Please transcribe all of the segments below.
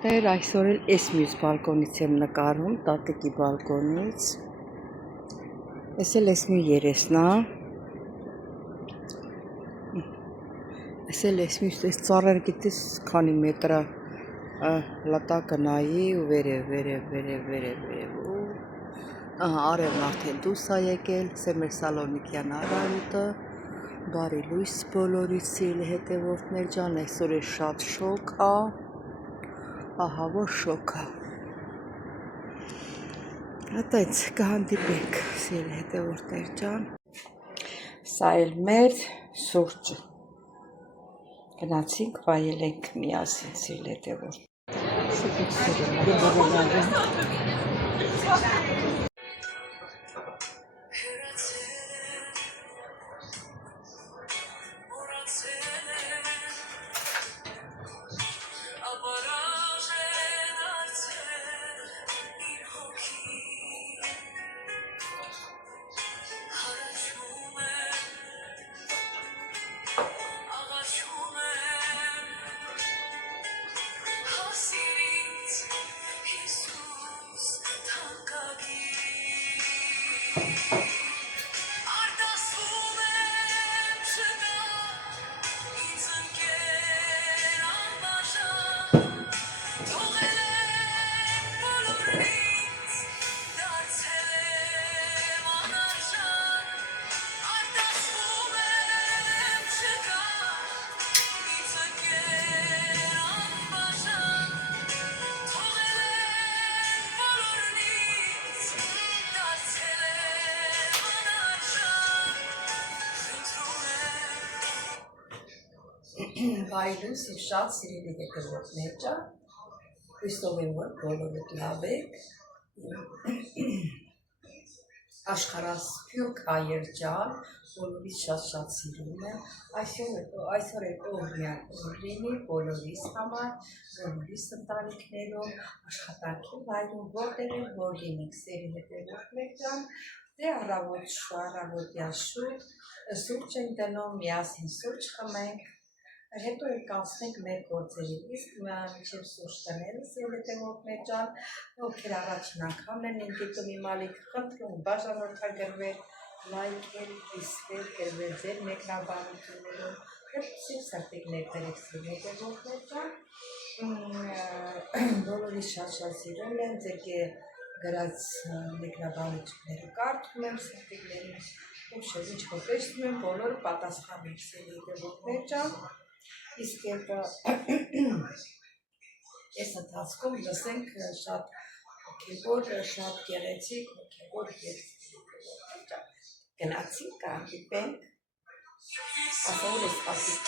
Տեր այսօր էլ էս մյուս բալկոնից եմ նկարում, տատիկի բալկոնից։ Էս էլ էս մի երեսն է։ Էս էլ էս մյուս էս ծառերը գիտես քանի մետր է լատակը նայի ու վերև։ Ահա արևն արդեն դուրս է եկել, սա մեր Սալոնիկյան արարուտը։ Բարի լույս բոլորիս սիրելի հետևորդներ ջան, այսօր է շատ շոգ է։ Ահա որ շոգ է։ Այդպես կհանդիպենք սիրելի հետևորդներ ջան։ Սա էլ մեր սուրճը։ Գնացինք վայել ենք միասին սիրելի հետևորդ։ Բայլուս եւ շատ սիրելի հետևորդներ ջան, հույսով եմ որ բոլորդ լավ եք։ Աշխարհասփյուռք հայեր ջան, բոլորիս շատ սիրում եմ։ Այսօր է օրհնյալ լինի բոլորիս համար, բոլորիս ընտանիքներում, աշխատանքի վայրում, որտեղ են որ լինենք սիրելի հետևորդներ ջան, դե առավոտյա շուտ սուրճ են դնում, միասին սուրճ խմենք։ Հետո կանցնենք մեր գործերին, իսկ մինչև սուրճ տնելը սիրելի հետևորդներ ջան, ովքեր առաջին անգամ են դիտում իմ ալիքը, խնդրում բաժանորդագրվել, լայքել, կիսվել, գրվել ձեր մեկնաբանություններում, հետո սրտիկ ներդրեք սիրելի հետևորդներ ջան, բոլորիս շատ սիրում եմ, ձեր գրած մեկնաբանությունները կարդում եմ սրտիկներին, ուշ ինչ որ տեսնում եմ, բոլորը պատասխանում սիրելի հետևորդներ ջան։ Իսկ այս ընթացքում լսենք շատ հոգևոր, շատ գեղեցիկ, հոգևոր երգեր։ Գնացինք կհանդիպենք, ասավոր է սպասիկ։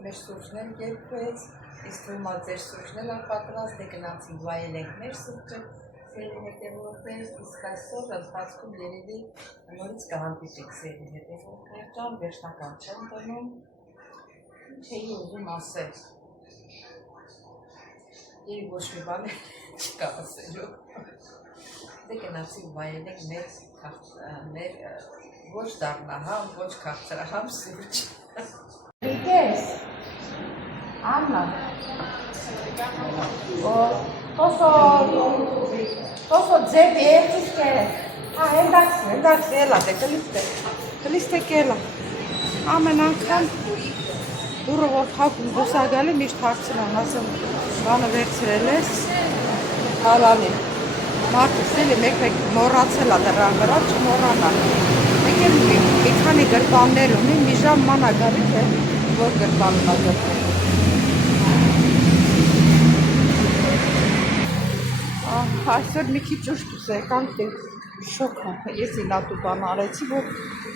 Մեր սուրճն էլ կերպվեց, իսկ ումա ձեր սուրճն էլ պատրաստ է գնացինք վայելենք մեր սուրճը սերի հետևորդներ, իսկ այսօր ընթացքում երևի նորից կհանդիպեք սերի հետևորդներ ջան, վերջնական չեմ տնում, ինչ էի ուզում ասել, երևի ոչ մի բան չկա ասելու, դե գնացինք վայելենք մեր ոչ դառնահամ, ոչ քաղցրահամ սուրճ։ Rikes, Anna. Tosso ձեպի ერთից կերը։ Հա, εντάξει, έλατε, կլիստ եք έλա։ Ամեն անգամ դուրը որ խակում դուսագալի միշտ հարցնան, ասեմ բանը վերցրել ես, հալանի։ Մարդուս էլի մեկ մորացել ա դրան վրա, չմորանան։ Մեկ էլ մի քանի գրպաններ ունի, մի ժամ ման ա գալի, թե որ գրպանն ա գրպել։ Այսօր մի քիչ ուշ դուս եկանք, թե շոկ ա, ես ինատու բան արեցի, որ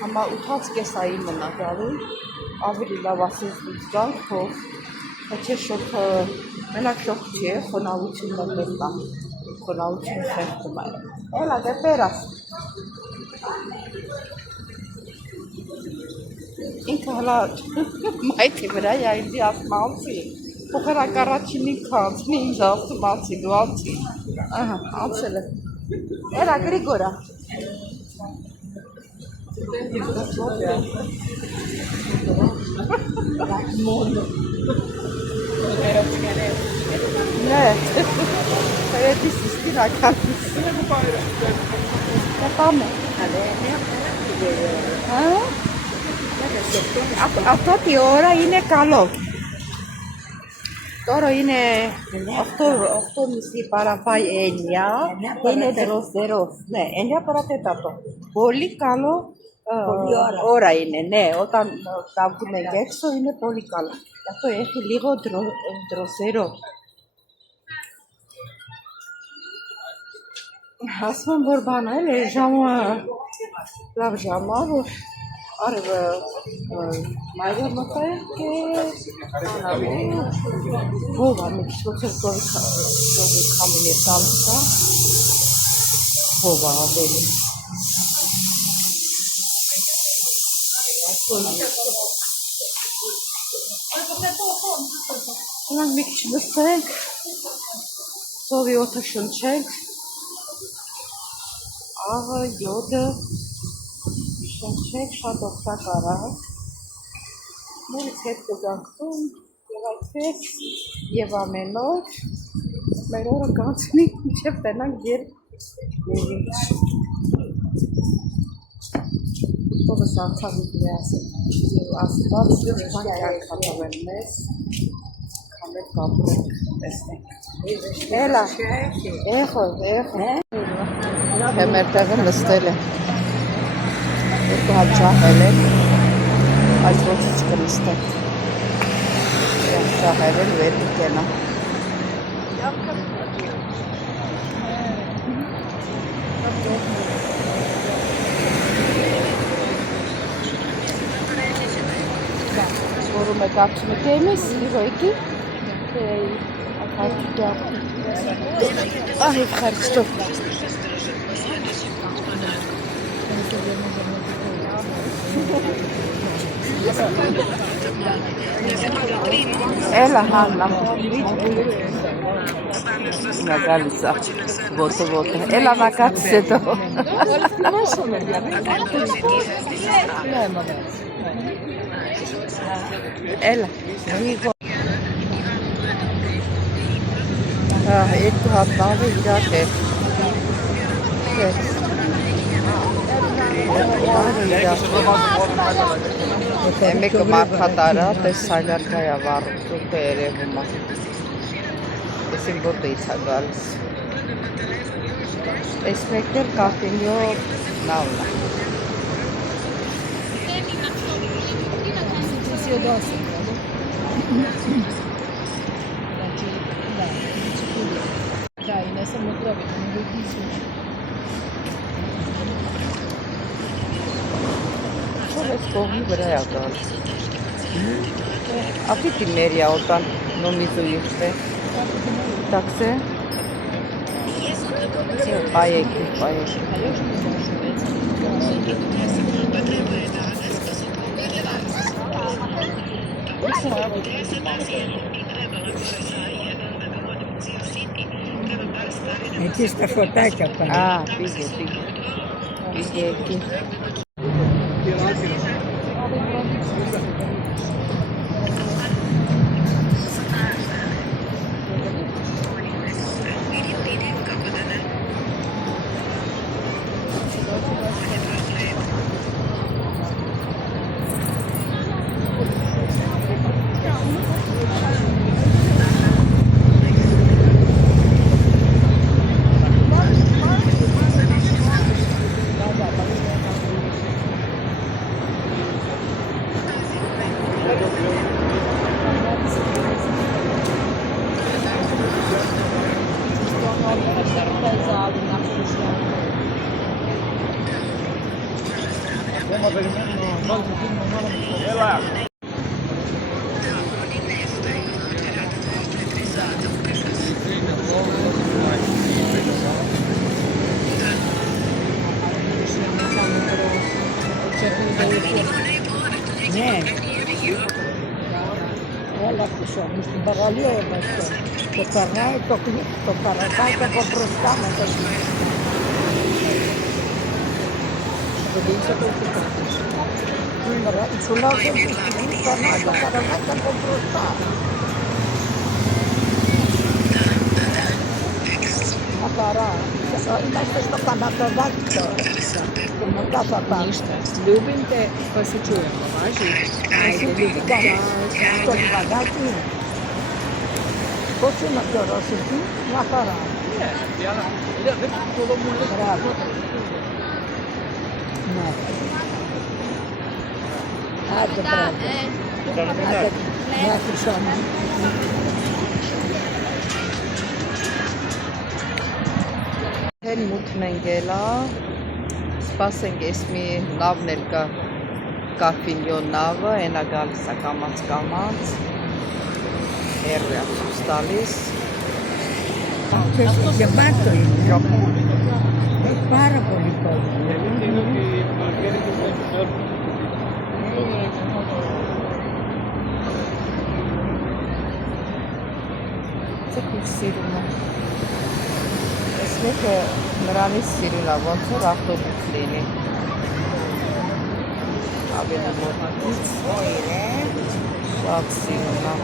համա 8:30 այի մնա գալի, ավելի լավ ասես դուց գանք, թե շոկը, մենակ շոկ չի է, խոնավությունն է պետք է, խոնավություն խեղդում է, էլա դե պերաս, ինքը հլա մայթի վրա այնդի ասում անցի, փոխարակ առաջին ինքը անցնի, ինձ ասում անցի, դու անցի, ահա, անցել է, էլա Գրիգորա, ναι, τις τι να κάνεις. Θα πάμε. Αυτό τι ώρα είναι καλό. Τώρα είναι 8:30 παραπάει 9. Είναι δροσερός. Ναι, 9 παρατέταρτο. Πολύ καλό ώρα είναι. Ναι, όταν θα βγούμε έξω είναι πολύ καλό. Αυτό έχει λίγο δροσερό. Ասում որ բան էլ է ժամը լավ ժամ ա որ արևը մայրը մտա է հովա մի քիչ ոչ գովի կամին է տալսա հովա ավելի Նրանք մի քիչ լսենք սովի օդը շնչենք Ահա յոդը շնչեք շատ օգտակար է Նորից հետ կգանք տուն և այդպես և ամեն օր մեր օրը կանցնի մինչև տենանք երբ ևիչ Ովս աղթավիտ է ասել և ասված բան կյանքատավեն մեզ կամետ կապրենք տեսնենք Էլա, էխո Եմ երտեղը նստել է Երկու հատ ճահել է Այս ոչից կնստել Ճահել են վեր կենա Որում եք աղջում եք էմիս, լիվոյքի Ակարգի գաղթի Ահիվ խարչտով Էլա հաննա։ Նա գալիս է, ոտը, էլա նակացս է դո։ Էլա, երկու հատ նավը իրար է։ Մեկը մարդատարա, տես սայլարկայա վառուք է երևում է։ Տեսին ոտեից է գալիս։ Այս մեկն էլ կախինյո նավն է։ Այս կողմի վրա է գալիս։ Ապիտի մերյա օտան նոմիզու իղտե։ Տաքսե։ Պայեկի։ Εκεί στα φωτάκια πάνε. Πήγε εκεί. Ναι. Έλα πίσω μου στην παραλία είμαστε. Το περνάει το παρακάει και από μπροστά με το σου λέω δεν περνάει το παρακάει και από μπροστά. Μακαρά. Είμαστε στο Πανατολάκι τώρα. Και μετά θα πάμε. Любите посічуємо, бачите? Στο λιβαδάκι. Πώς είναι πιο ρωσική, μια χαρά. Μπράβο. Ναι. Άντε μπράβο. Άντε, μια χρυσόμη. Մութն են գելա, սպասենք ես մի նավն էլ կա, կաֆինյո նավը, ենա գալիս է կամաց, հերու է ցույց տալիս։ Γεμάτο είναι. Πάρα πολύ κόσμο. Ձգուր սիրում է։ Ես մեկը նրանից սիրում է, ոնց որ ավտոբուս լինի։ Ավելի մոտից։ Շատ սիրում է։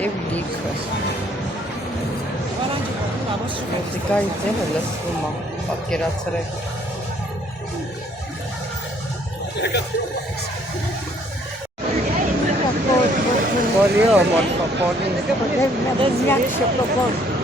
Եվ լիքը։ Մուզիկայի ձևը լսվում է, պատկերացրեք։ Πολio, μορφοπόλη. Δεν μοιάζει από τον κόσμο.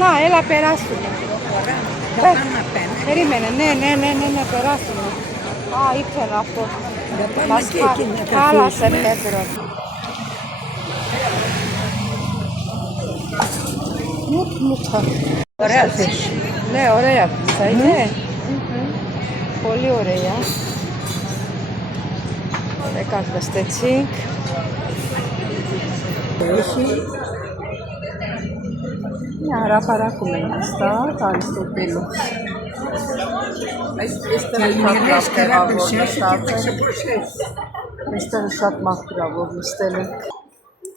No, è la perasuna. Περίμενε, ναι, περάσουμε. Ήθελα αυτό. Χάλασε, Πέτρο. Μούτχα. Ωραία θέση. Ναι, ωραία πίστα είναι. Πολύ ωραία. Έκαμε στετσίνγκ. Μια χαρά παράκουμε αυτά, τα Αριστοτέλους. Այստեղ շատ մաքրավոր նստել են։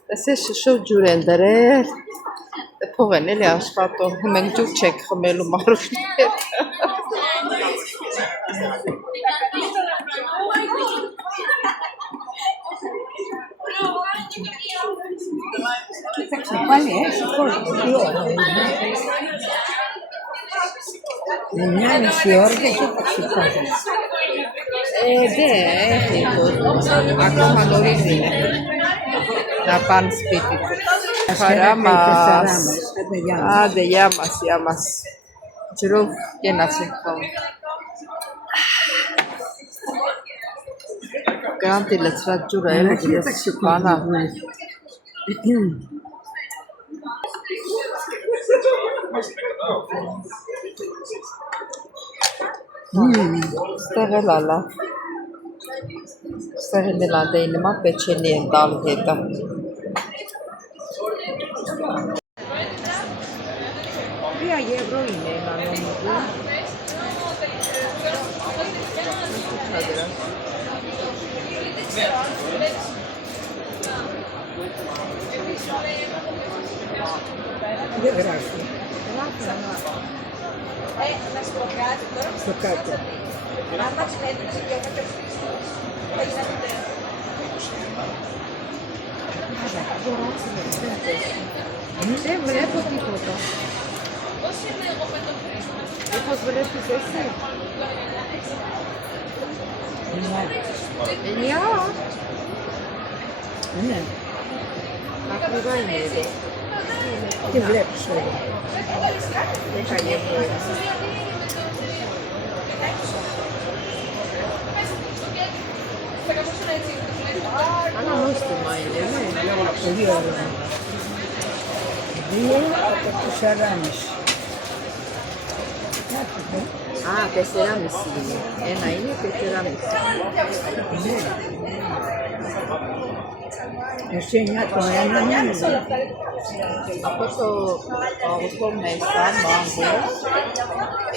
Տեսես շշով ջուր են դրել։ Փող են էլի աշխատում, մենք ջուր չենք խմելու մարուշներ։ Ακόμα νωρίς είναι. Να πάνε σπίτι του. Χαρά μας. Άντε, γεια μας. Τζρουφ και να σε ευχαριστώ. Κάντε λεφτά τζούρα, έλεγε πάνω. Ստեղելալա։ Ստեղելալա է նման պեչելի են տալ հետը։ Վիա եվրոին է նանոմուղը։ Stoccate. Mamma ci mette il chilometro Δεν βλέπω τίποτα. Όπως βλέπεις εσύ. 9. Ναι. Ακριβά είναι εδώ. Τι βλέπεις εδώ. 10 ευρώ. Αλλά νόστιμα είναι, ναι. Πολύ ωραία. 2 από 4,5. Α, 4,5 είναι. Ένα είναι 4,5. Εσύ 9 το ένα μοιάζει. Αυτό το αγωγό μέσα, μάγκο,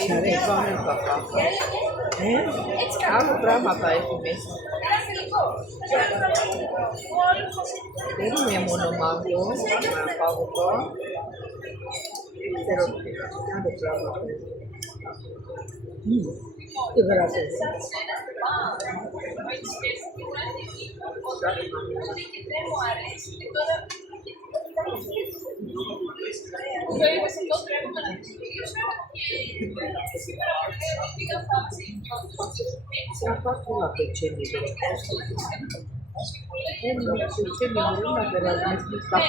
είναι παπά. Άλλο πράγματα έχει μέσα. Δεν είναι μόνο μάγκο, παγωτό. Ξέρω άλλο πράγματα. Τι γράφεις. Σαφάκουλα πετσένι δεν είναι πετσένι μπορούν να περάσουν στα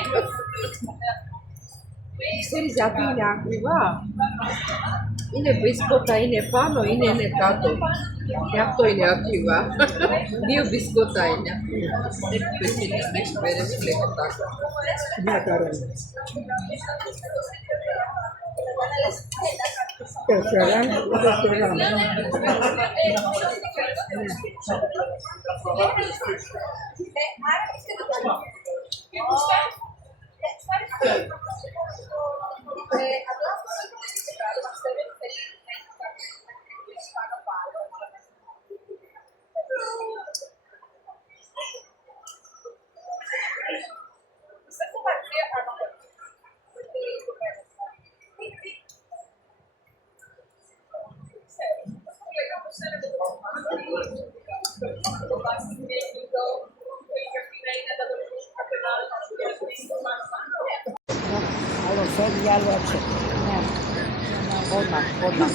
Ξέρεις γιατί είναι ακριβά. Είναι μπισκότα, είναι πάνω, είναι κάτω. Και αυτό είναι ακριβά. 2 μπισκότα είναι. Έχει πετσένι στις μέρες φλέκτα. Μια χαρά. 4. Άλλο φεύγει, άλλο έξω. Όλα.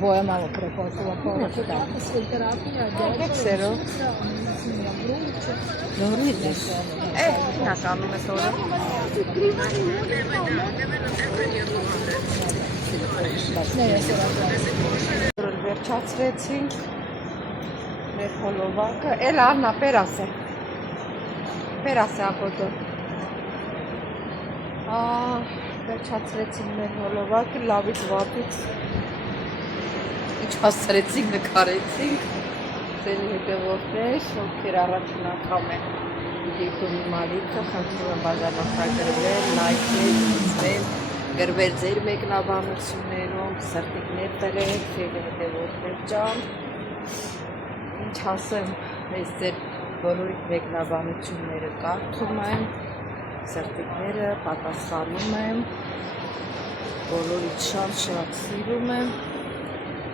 Voy mamo preposto la cosa da. Քեքսերո։ Նորից ես։ Նա կանում է տորը։ Վերջացրեցինք մեր հոլովակը։ Էլ Աննա պերաս է։ Պերաս է ապոտո։ Վերջացրեցինք մեր հոլովակը, լավից վատից։ Ինչ հասցրեցինք, նկարեցինք։ Ձեր հետևորդներ, ովքեր առաջին անգամ են դիտում իմ ալիքը, խնդրում եմ բաժանորդագրվել, լայքել, լիցնել, գրվել ձեր մեկնաբանություններում, սրտիկներ տրեք, ձեր հետևորդներ ջան։ Ինչ ասեմ, ես ձեր բոլորի մեկնաբանությունները կարդում եմ, սրտիկները պատասխանում եմ, բոլորից շատ սիրում եմ,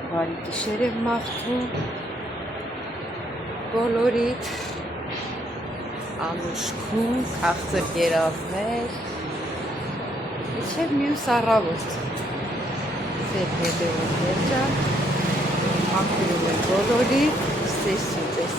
բարի գիշեր եմ մաղթում, բոլորիդ անուշքում, քաղցր երազներ, մինչև մյուս առավոտ, ձեր հետևորդներ ջան, մաղթում եմ բոլորիդ, սեր սուտես։